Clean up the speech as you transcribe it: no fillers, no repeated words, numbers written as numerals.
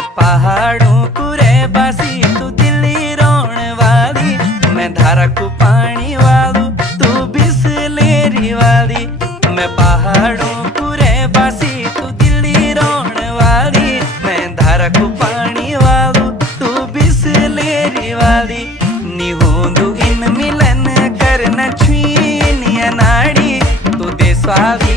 मैं पहाड़ों को रहवासी तू दिल्ली रोण वाली, मैं धारा को पानी वालू तू बिसलेरी वाली। मैं पहाड़ों को रहवासी तू दिल्ली रोण वाली, मैं धारा को पानी वालू तू बिसलेरी वाली। निहोंदू इन मिलन करना छुई नाड़ी तू देश वाली